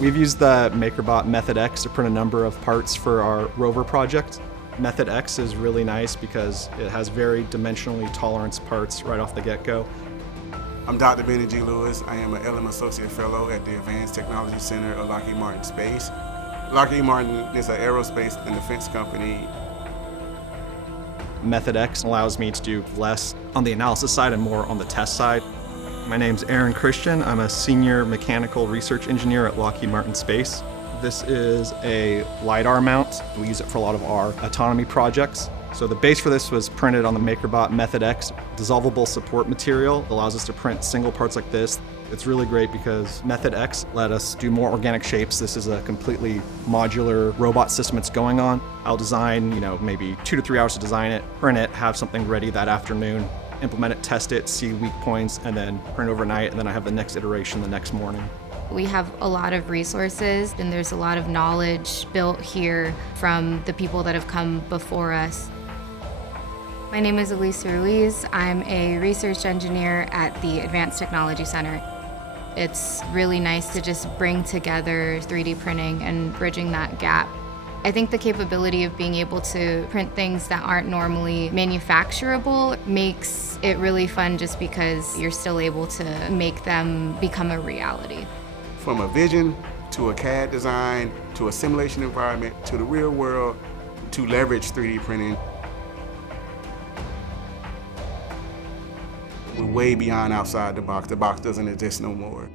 We've used the MakerBot METHOD X to print a number of parts for our rover project. METHOD X is really nice because it has very dimensionally tolerance parts right off the get-go. I'm Dr. Benny G. Lewis. I am an LM Associate Fellow at the Advanced Technology Center of Lockheed Martin Space. Lockheed Martin is an aerospace and defense company. METHOD X allows me to do less on the analysis side and more on the test side. My name's Aaron Christian. I'm a senior mechanical research engineer at Lockheed Martin Space. This is a LiDAR mount. We use it for a lot of our autonomy projects. So the base for this was printed on the MakerBot METHOD X. Dissolvable support material allows us to print single parts like this. It's really great because METHOD X let us do more organic shapes. This is a completely modular robot system that's going on. I'll design, maybe 2 to 3 hours to design it, print it, have something ready that afternoon, implement it, test it, see weak points, and then print overnight, and then I have the next iteration the next morning. We have a lot of resources, and there's a lot of knowledge built here from the people that have come before us. My name is Elisa Ruiz. I'm a research engineer at the Advanced Technology Center. It's really nice to just bring together 3D printing and bridging that gap. I think the capability of being able to print things that aren't normally manufacturable makes it really fun just because you're still able to make them become a reality. From a vision to a CAD design to a simulation environment to the real world to leverage 3D printing. We're way beyond outside the box. The box doesn't exist no more.